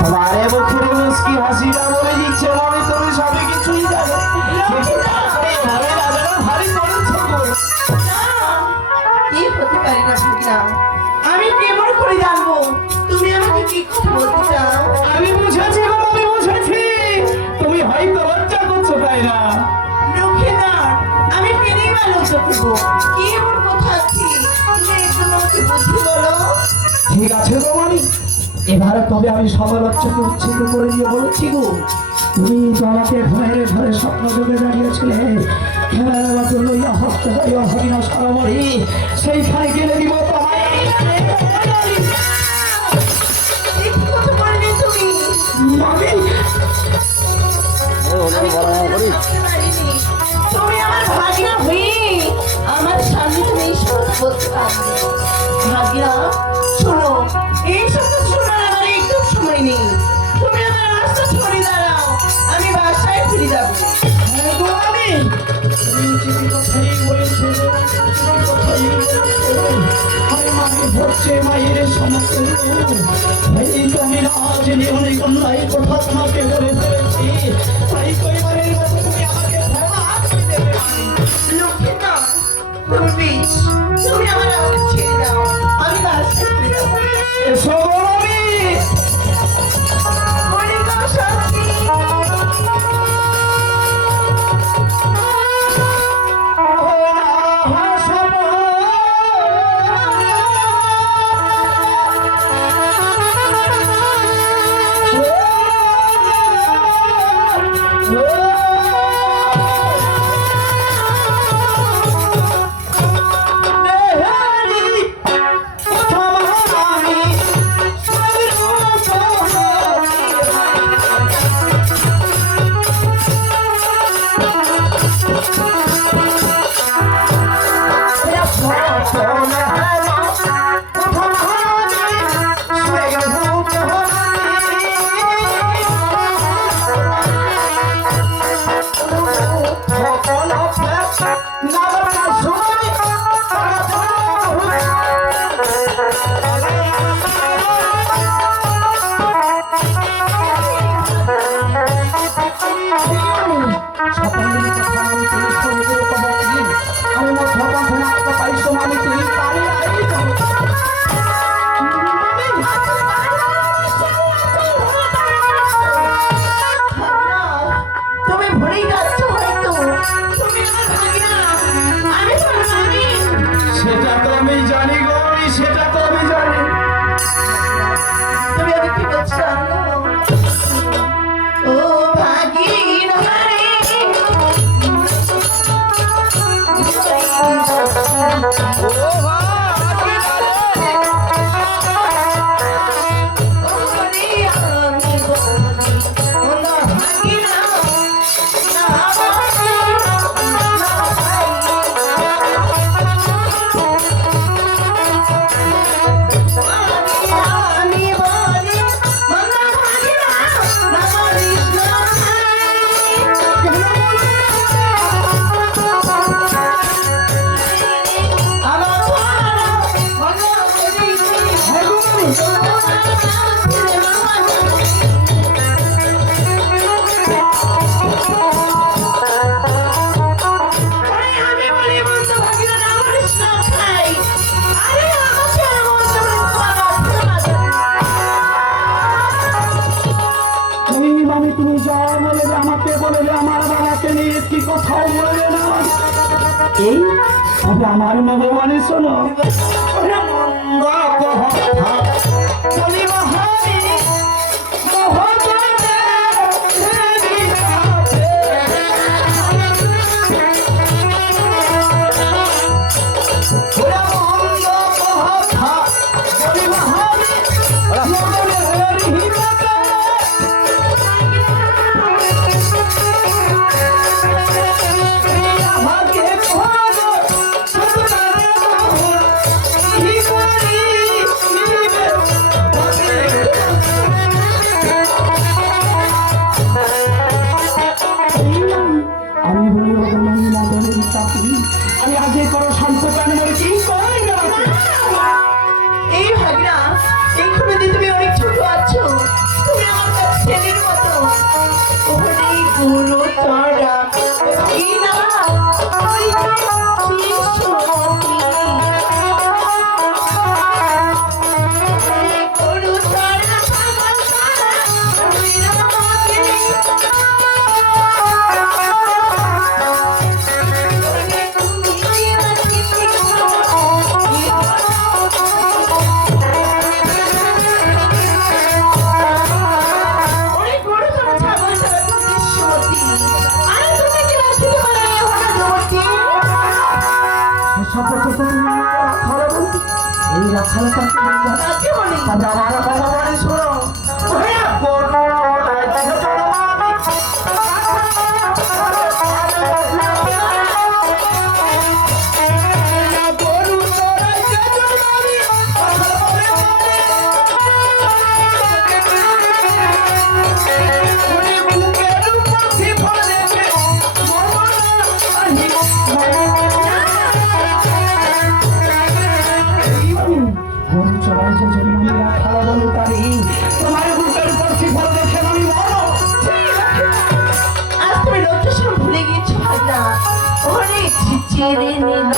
তোমারে মুখের মুস্কি হাসিটা বলে দিচ্ছে মনে তুমি সবই কিছুই জানো। এভাবে রাজারা ভারী করেছো গো। কি হতে পারি না ভাগিনা, আমি কেমন করে জানবো তুমি আমাকে কি কথা বলতে চাও? আমি বুঝেছি গো, আমি বুঝেছি তুমি হয়তো লজ্জা করছো, তাই না? লক্ষ্মীদার, আমি কেনেই বা লজ্জা করবো? কি এমন কথা আছে তুমি একটু আমাকে বুঝিয়ে বলো। ঠিক আছে গো মানি, এবারে তবে আমি সমালোচনাকে উচ্ছেদ করে দিয়ে বলছি গো, তুমি তো আমাকে ঘরে ঘরে স্বপ্ন যোগে দাঁড়িয়েছিলে খেলার বাতো লইয়া হস্ত হইয়া হরিণা সরোবরে, সেইখানে গেলে দিব তোমায় কি কথা বললে তুমি? মামি। আমি কোনোদিনও ভাবতে পারিনি তুমি আমার ভাগিনা হয়ে আমার সামনে তুমি এইসব বলতে পারবে। ভাগিনা শোনো, এইসব তো শোনার আমার একটু সময় নেই। তুমি আমার রাস্তা ছড়িয়ে দাঁড়াও, আমি বাসায় ফিরে যাবো। হ্যাঁ গো মামি, তুমি যদি কথাই বলেছো, তুমি কথাই বলেছো, আমি মামি ভরছে মায়ের সমতুল্য। এই তো আমি না জেনে অনেক অন্যায় কথা তোমাকে বলে ফেলেছি, তাই পরিবারের মতো তুমি আমাকে ক্ষমা করে দেবে মামি। লক্ষ্মীটা, তুমি প্লিজ তুমি আমার রাস্তা ছেড়ে দাও, আমি বাসায় ফিরে যাবো। এসো গো মামি। মনে করো সত্যি। তুমি ভুলেই যাচ্ছ হয়তো তুমি আমার ভাগিনা, আমি তোমার মামি। সেটা তো আমি জানি গো, সেটা তো আমি জানি। তুমি আমি কি বলছো জানো? ও ভাগিনা রে, তুমি যা বলে আমাকে বলে আমার বাবাকে নিয়ে কি কোথাও বলবে না। এই তবে আমার ভগবানের শোনো, মন্দ কথা বলিব হারি ছেলের মতো ওরে গুরু চড়া কি না ওই শিশুমতি গুরু চড়া সাগর সারা বিরমতি ওরে তুমি জীবতি ওরে গুরু চড়া সাগর সারা বিশ্বমতি আর তুমি কি রাখতে পারো ওনা জগতি শপথ তো তুমি খারাপ বলতে এই রাখালটা কাকে বলি তবে আমার কথা বলে শোনো ভাইয়া কোন দেখো চলো আমি গরু চড়াই যেতে পারি কথা বলে ওরে বুকের উপর শিফল দেখে মরমরা আহি গরু চড়াই যে জন্য আমি রাখাল বলে পারি তোমার বুকের উপর শিফল দেখে আমি বলো আজ তুমি লজ্জাসন ভুলে গিয়েছো ভাগনা ওরে চিচিরে নীল